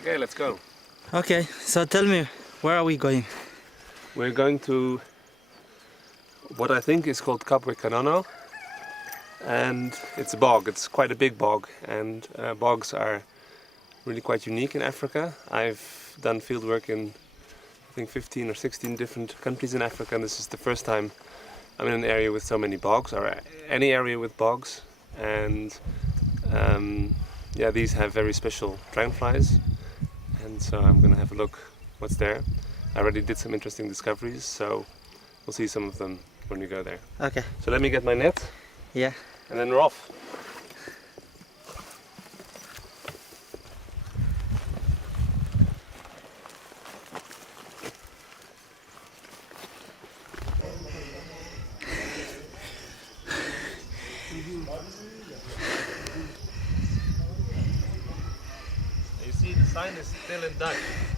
Okay, let's go. Okay, so tell me, where are we going? We're going to what I think is called Kapwe Kanono, and it's a bog. It's quite a big bog, and bogs are really quite unique in Africa. I've done fieldwork in I think 15 or 16 different countries in Africa, and this is the first time I'm in an area with so many bogs, or any area with bogs. And yeah, these have very special dragonflies, and so I'm gonna have a look what's there. I already did some interesting discoveries, so we'll see some of them when we go there. Okay. So let me get my net. Yeah. And then we're off. You see the sign is still in Dutch.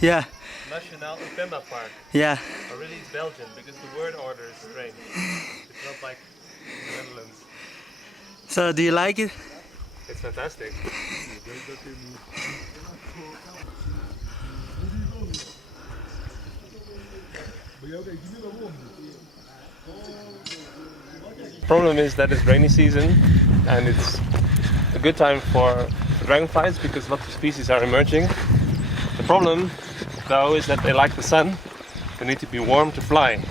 Yeah. National Upemba Park. Yeah. Or really it's Belgian because the word order is strange. It's not like the Netherlands. So do you like it? It's fantastic. Problem is that it's rainy season and it's a good time for dragonflies because lots of species are emerging. The problem though is that they like the sun. They need to be warm to fly.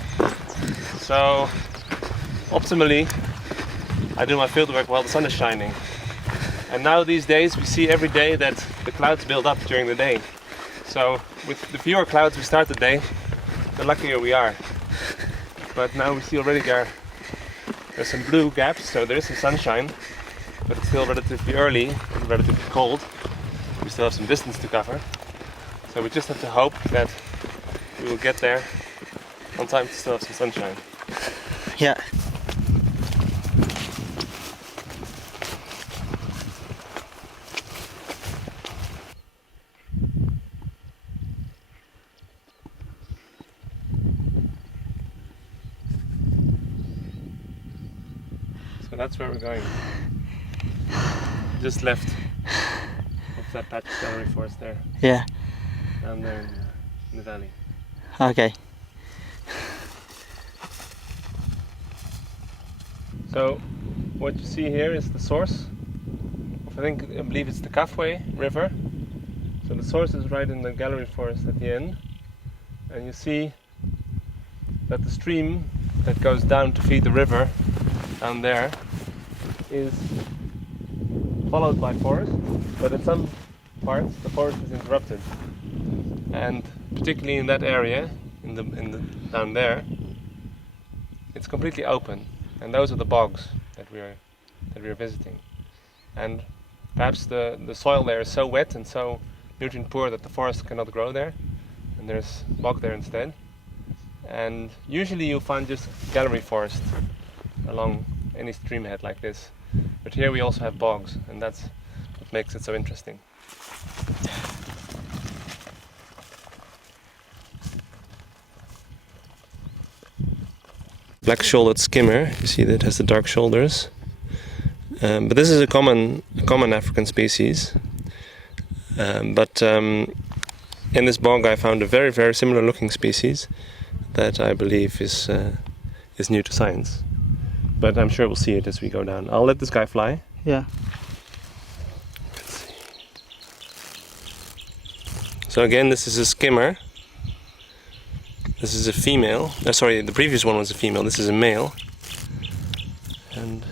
So optimally I do my fieldwork while the sun is shining. And now these days we see every day that the clouds build up during the day. So with the fewer clouds we start the day, the luckier we are. But now we see already there's some blue gaps, so there is some sunshine, but it's still relatively early and relatively cold. We still have some distance to cover. So we just have to hope that we will get there on time to still have some sunshine. Yeah. So that's where we're going. Just left of that patch of gallery forest there. Yeah. Down there in the valley. Okay. So what you see here is the source of, I believe it's the Kafue River. So the source is right in the gallery forest at the end, and you see that the stream that goes down to feed the river down there is followed by forest, but in some parts the forest is interrupted, and particularly in that area, in the down there, it's completely open, and those are the bogs that we are visiting. And perhaps the soil there is so wet and so nutrient poor that the forest cannot grow there, and there's bog there instead. And usually you'll find just gallery forest along any streamhead like this, but here we also have bogs, and that's what makes it so interesting. Black-shouldered skimmer, you see that it has the dark shoulders, but this is a common African species. But in this bog I found a very, very similar looking species that I believe is new to science. But I'm sure we'll see it as we go down. I'll let this guy fly. Yeah. Let's see. So again, this is a skimmer. This is a female. Sorry, the previous one was a female. This is a male. And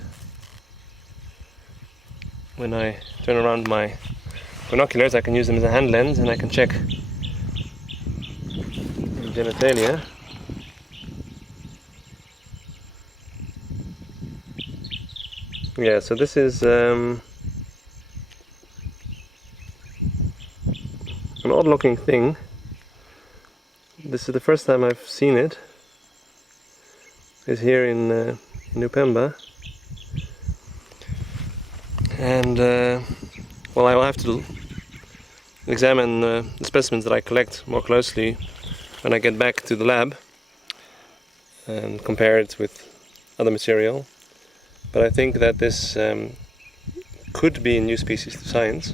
when I turn around my binoculars, I can use them as a hand lens, and I can check the genitalia. Yeah, so this is an odd looking thing. This is the first time I've seen it. It's here in Upemba. And well, I will have to examine the specimens that I collect more closely when I get back to the lab and compare it with other material. But I think that this could be a new species to science.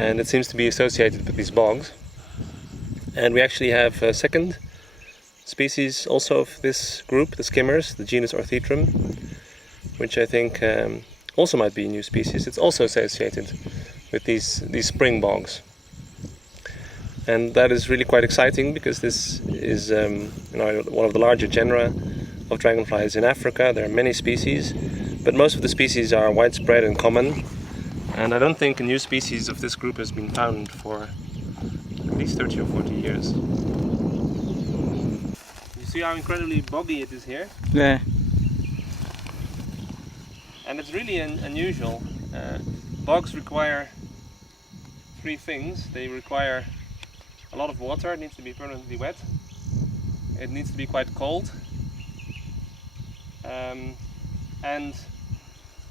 and it seems to be associated with these bogs. And we actually have a second species also of this group, the skimmers, the genus Orthitrum, which I think also might be a new species. It's also associated with these spring bogs. And that is really quite exciting because this is one of the larger genera of dragonflies in Africa. There are many species, but most of the species are widespread and common. And I don't think a new species of this group has been found for at least 30 or 40 years. You see how incredibly boggy it is here? Yeah. And it's really unusual. Bogs require three things. They require a lot of water, it needs to be permanently wet, it needs to be quite cold, and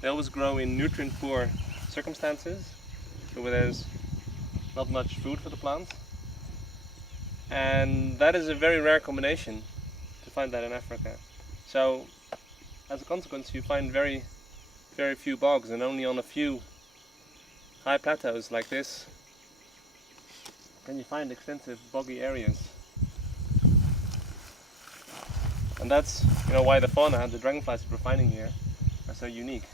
they always grow in nutrient poor circumstances, so where there's not much food for the plants. And that is a very rare combination to find that in Africa. So as a consequence you find very few bogs, and only on a few high plateaus like this can you find extensive boggy areas. And that's why the fauna, the dragonflies that we're finding here, are so unique,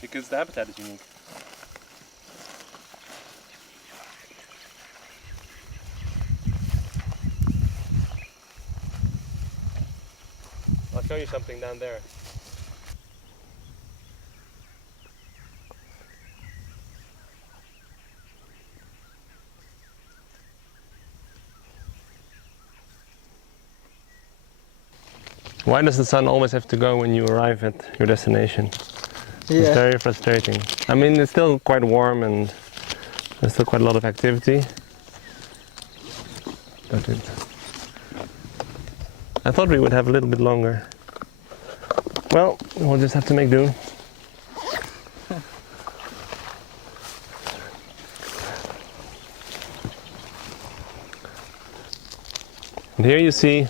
because the habitat is unique. I'll show you something down there. Why does the sun always have to go when you arrive at your destination? Yeah. It's very frustrating. I mean, it's still quite warm and there's still quite a lot of activity. But I thought we would have a little bit longer. Well, we'll just have to make do. And here you see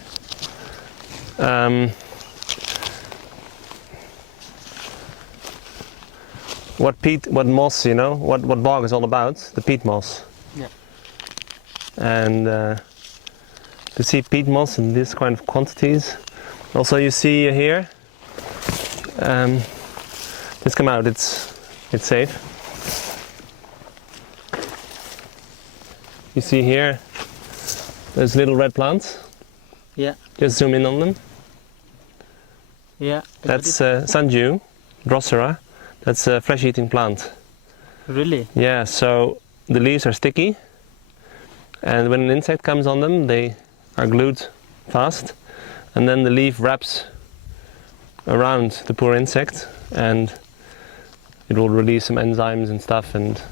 what moss, what bog is all about, the peat moss. Yeah. And to see peat moss in this kind of quantities. Also you see here, just come out, it's safe. You see here, there's little red plants. Yeah. Just zoom in on them. Yeah. That's Sanju, Drosera. That's a flesh-eating plant. Really? Yeah, so the leaves are sticky, and when an insect comes on them, they are glued fast, and then the leaf wraps around the poor insect, and it will release some enzymes and stuff, and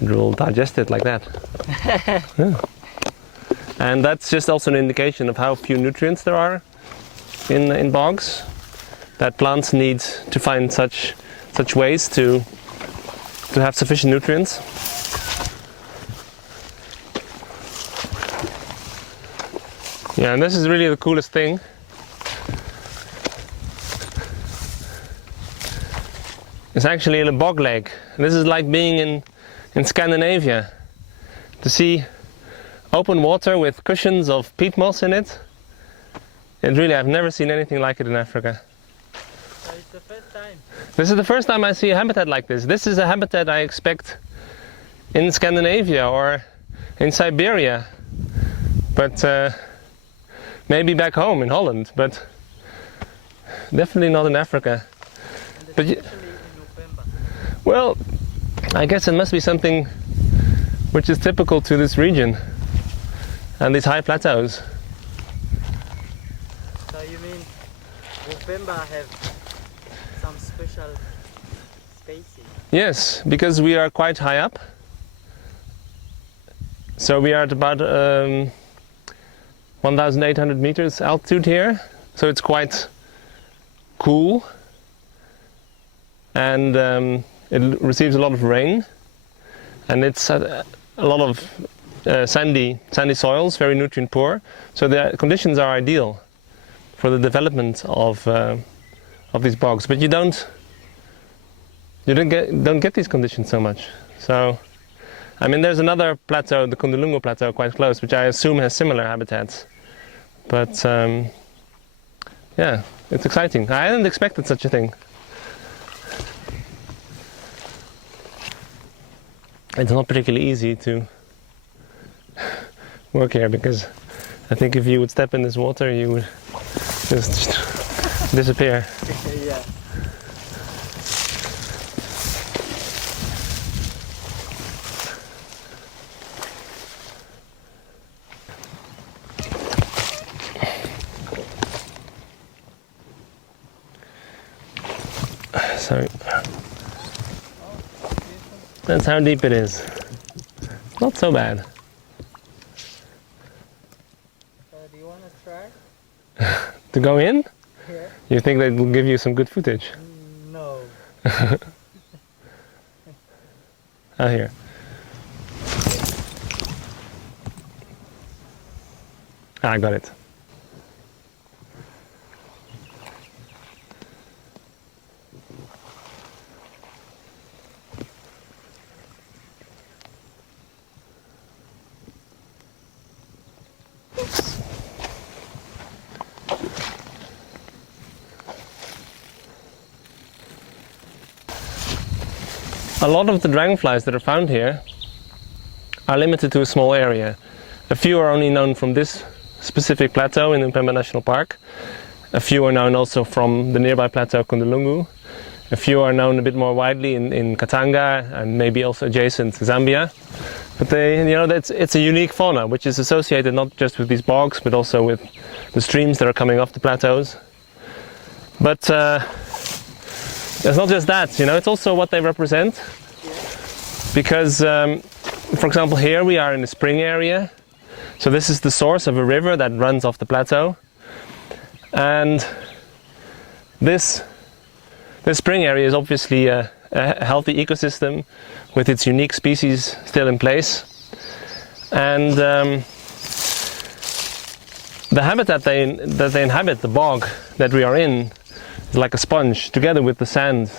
it will digest it like that. Yeah. And that's just also an indication of how few nutrients there are in bogs, that plants need to find such ways to have sufficient nutrients. Yeah, and this is really the coolest thing. It's actually a bog leg. This is like being in Scandinavia. To see open water with cushions of peat moss in it. Really, I've never seen anything like it in Africa. So it's the first time? This is the first time I see a habitat like this. This is a habitat I expect in Scandinavia or in Siberia. But maybe back home in Holland, but definitely not in Africa. And But especially in Upemba. well, I guess it must be something which is typical to this region and these high plateaus. So you mean Upemba have some special species? Yes, because we are quite high up. So we are at about 1,800 meters altitude here. So it's quite cool, and it receives a lot of rain, and it's a lot of sandy soils, very nutrient poor. So the conditions are ideal for the development of these bogs. But you don't you don't get these conditions so much. So, I mean, there's another plateau, the Kundalungu plateau, quite close, which I assume has similar habitats. But yeah, it's exciting. I hadn't expected such a thing. It's not particularly easy to work here because I think if you would step in this water, you would just disappear. Yeah. So that's how deep it is. Not so bad. Do you want to try? To go in? Yeah. You think that will give you some good footage? No. Out here. I got it. A lot of the dragonflies that are found here are limited to a small area. A few are only known from this specific plateau in Upemba National Park. A few are known also from the nearby plateau Kundalungu. A few are known a bit more widely in Katanga and maybe also adjacent to Zambia. But it's a unique fauna which is associated not just with these bogs but also with the streams that are coming off the plateaus. But it's not just that, it's also what they represent. Because, for example, here we are in the spring area. So this is the source of a river that runs off the plateau. And this spring area is obviously a healthy ecosystem with its unique species still in place. And the habitat that they inhabit, the bog that we are in, is like a sponge, together with the sand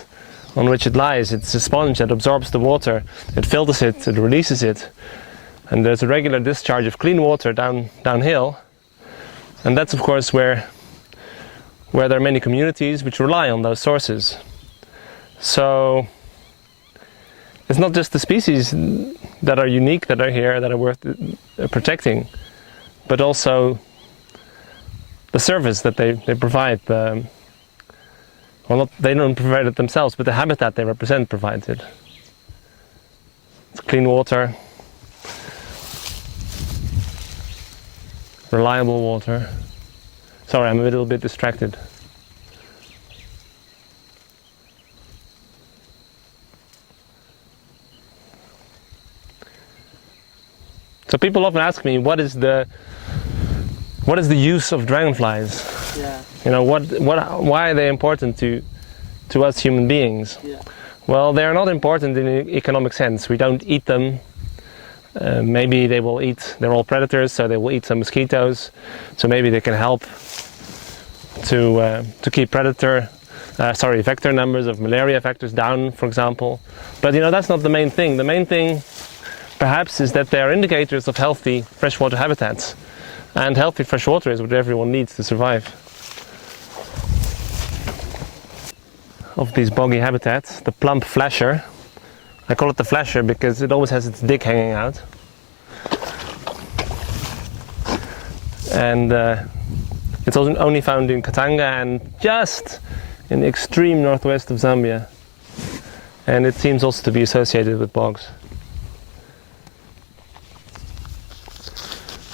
on which it lies. It's a sponge that absorbs the water, it filters it, it releases it, and there's a regular discharge of clean water downhill. And that's of course where there are many communities which rely on those sources. So it's not just the species that are unique that are here that are worth protecting, but also the service that they provide. They don't provide it themselves, but the habitat they represent provides it. It's clean water, reliable water. Sorry, I'm a little bit distracted. So people often ask me, what is the use of dragonflies? Yeah. Why are they important to us human beings? Yeah. Well, they are not important in an economic sense. We don't eat them. Maybe they're all predators, so they will eat some mosquitoes. So maybe they can help to keep vector numbers of malaria vectors down, for example. But that's not the main thing. The main thing, perhaps, is that they are indicators of healthy freshwater habitats. And healthy freshwater is what everyone needs to survive. Of these boggy habitats, the plump flasher. I call it the flasher because it always has its dick hanging out. And it's also only found in Katanga and just in the extreme northwest of Zambia. And it seems also to be associated with bogs.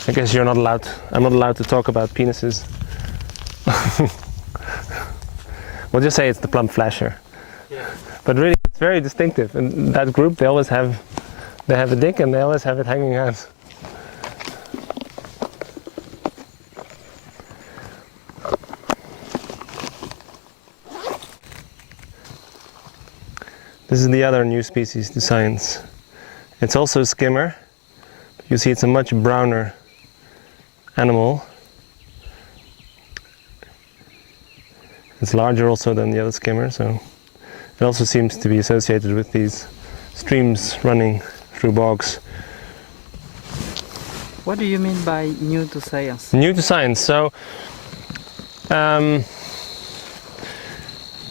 I guess I'm not allowed to talk about penises. We'll just say it's the plump flasher. Yeah. But really, it's very distinctive. In that group, they have a dick and they always have it hanging out. This is the other new species to science. It's also a skimmer. You see, it's a much browner animal. It's larger also than the other skimmer, so It also seems to be associated with these streams running through bogs. What do you mean by new to science? New to science. So, in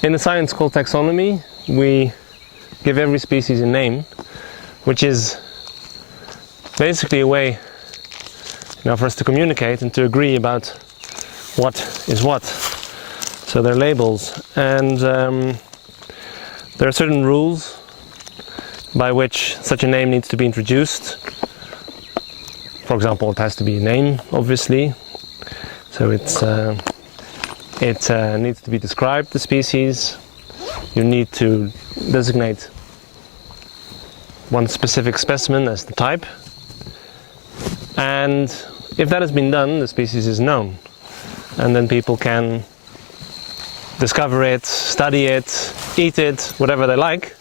a science called taxonomy, we give every species a name, which is basically a way, for us to communicate and to agree about what is what. So they're labels, and there are certain rules by which such a name needs to be introduced. For example, it has to be a name, obviously. So it needs to be described, the species. You need to designate one specific specimen as the type. And if that has been done, the species is known. And then people can discover it, study it, eat it, whatever they like.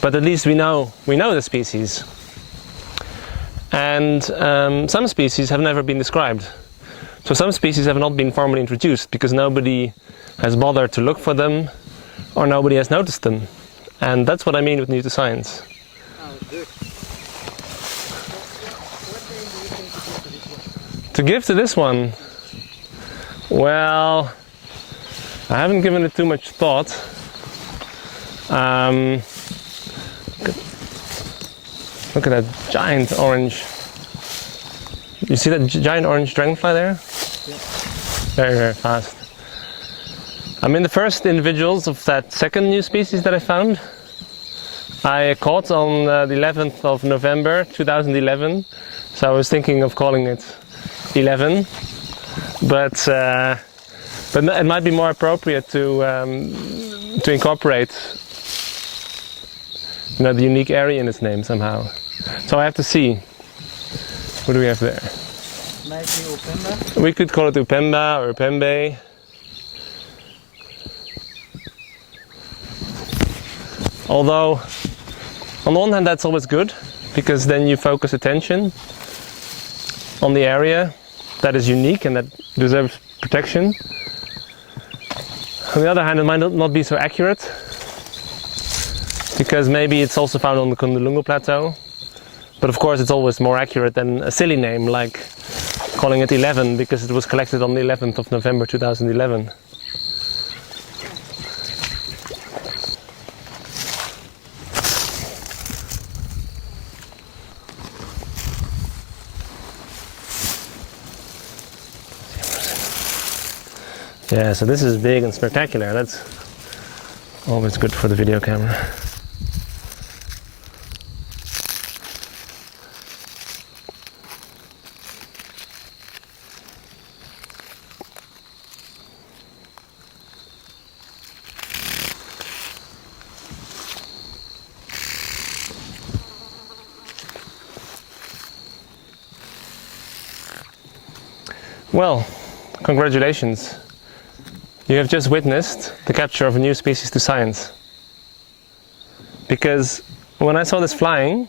But at least we know the species. And some species have never been described. So some species have not been formally introduced because nobody has bothered to look for them or nobody has noticed them. And that's what I mean with new to science. Oh, good. What name do you think to give to this one? To give to this one? Well, I haven't given it too much thought. Look at that giant orange. You see that giant orange dragonfly there? Yeah. Very, very fast. I mean, the first individuals of that second new species that I found, I caught on the 11th of November 2011. So I was thinking of calling it 11, but it might be more appropriate to incorporate, the unique area in its name somehow. So I have to see. What do we have there? Maybe Upemba? We could call it Upemba or Upembe. Although, on the one hand, that's always good, because then you focus attention on the area that is unique and that deserves protection. On the other hand, it might not be so accurate, because maybe it's also found on the Kongo Plateau. But of course, it's always more accurate than a silly name like calling it 11 because it was collected on the 11th of November 2011. Yeah, so this is big and spectacular. That's always good for the video camera. Well, congratulations. You have just witnessed the capture of a new species to science. Because when I saw this flying,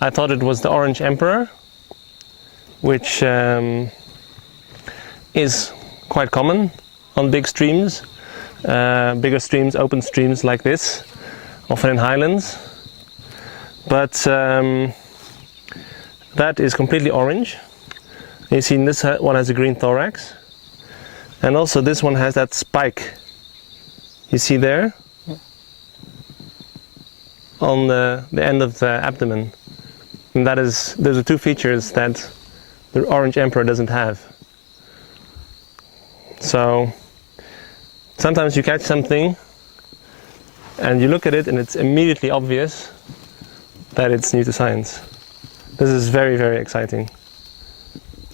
I thought it was the orange emperor, which is quite common on big streams, bigger streams, open streams like this, often in highlands. But that is completely orange. You see, this one has a green thorax. And also this one has that spike, you see there, on the end of the abdomen. And those are two features that the orange emperor doesn't have. So sometimes you catch something and you look at it and it's immediately obvious that it's new to science. This is very, very exciting.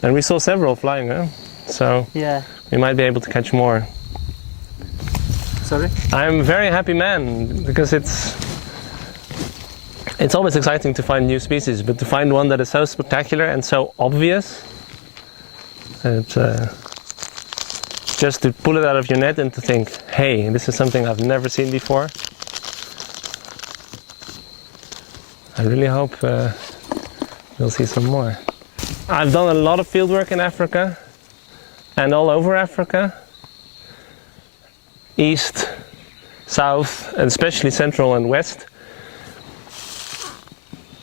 And we saw several flying, huh? So yeah, we might be able to catch more. Sorry? I'm a very happy man because it's always exciting to find new species, but to find one that is so spectacular and so obvious, it's just to pull it out of your net and to think, hey, this is something I've never seen before. I really hope we'll see some more. I've done a lot of fieldwork in Africa and all over Africa. East, south, and especially central and west.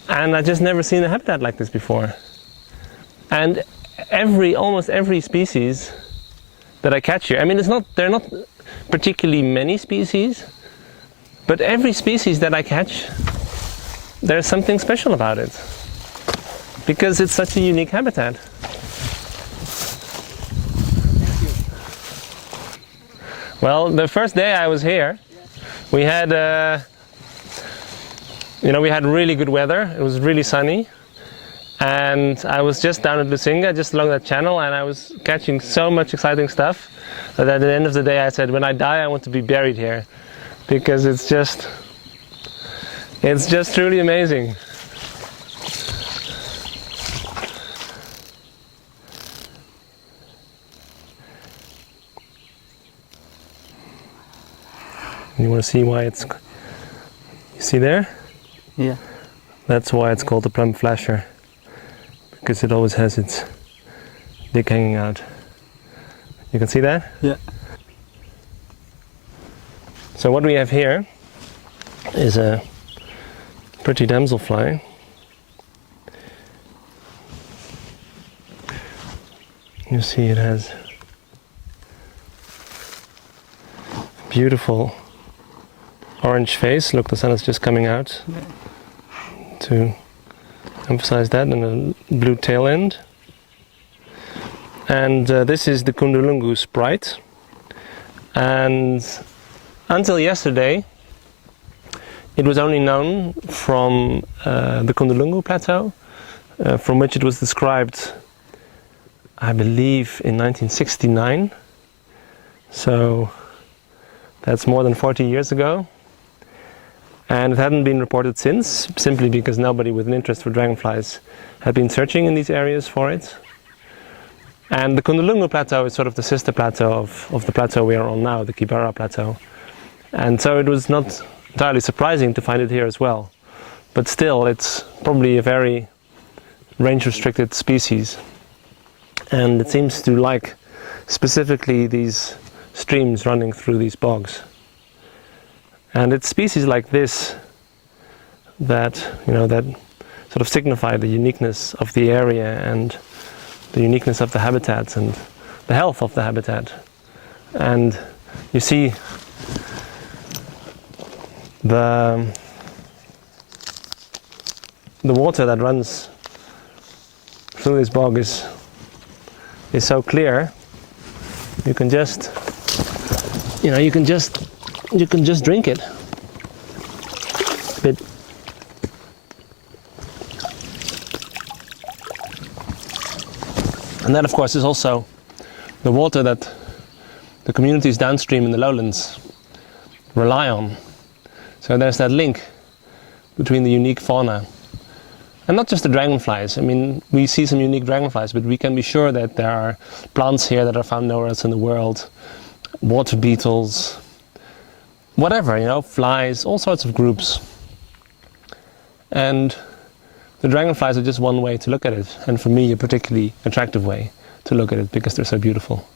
And I just never seen a habitat like this before. And almost every species that I catch here, I mean, they're not particularly many species, but every species that I catch, there's something special about it, because it's such a unique habitat. Thank you. Well, the first day I was here, we had we had really good weather. It was really sunny, and I was just down at Lusinga, just along that channel, and I was catching so much exciting stuff that at the end of the day I said, when I die I want to be buried here, because it's just truly amazing. You want to see why it's, you see there? Yeah. That's why it's called the plum flasher, because it always has its dick hanging out. You can see that? Yeah. So what we have here is a pretty damselfly. You see it has beautiful orange face. Look, the sun is just coming out to emphasize that, and a blue tail end. And this is the Kundulungu sprite. And until yesterday, it was only known from the Kundulungu plateau, from which it was described, I believe, in 1969. So that's more than 40 years ago. And it hadn't been reported since, simply because nobody with an interest for dragonflies had been searching in these areas for it. And the Kundulungu plateau is sort of the sister plateau of the plateau we are on now, the Kibara plateau. And so it was not entirely surprising to find it here as well. But still, it's probably a very range-restricted species. And it seems to like specifically these streams running through these bogs. And it's species like this that, that sort of signify the uniqueness of the area and the uniqueness of the habitats and the health of the habitat. And you see the water that runs through this bog is so clear. You can just drink it. But and that, of course, is also the water that the communities downstream in the lowlands rely on. So there's that link between the unique fauna. And not just the dragonflies. I mean, we see some unique dragonflies, but we can be sure that there are plants here that are found nowhere else in the world. Water beetles, whatever, flies, all sorts of groups. And the dragonflies are just one way to look at it, and for me a particularly attractive way to look at it, because they're so beautiful.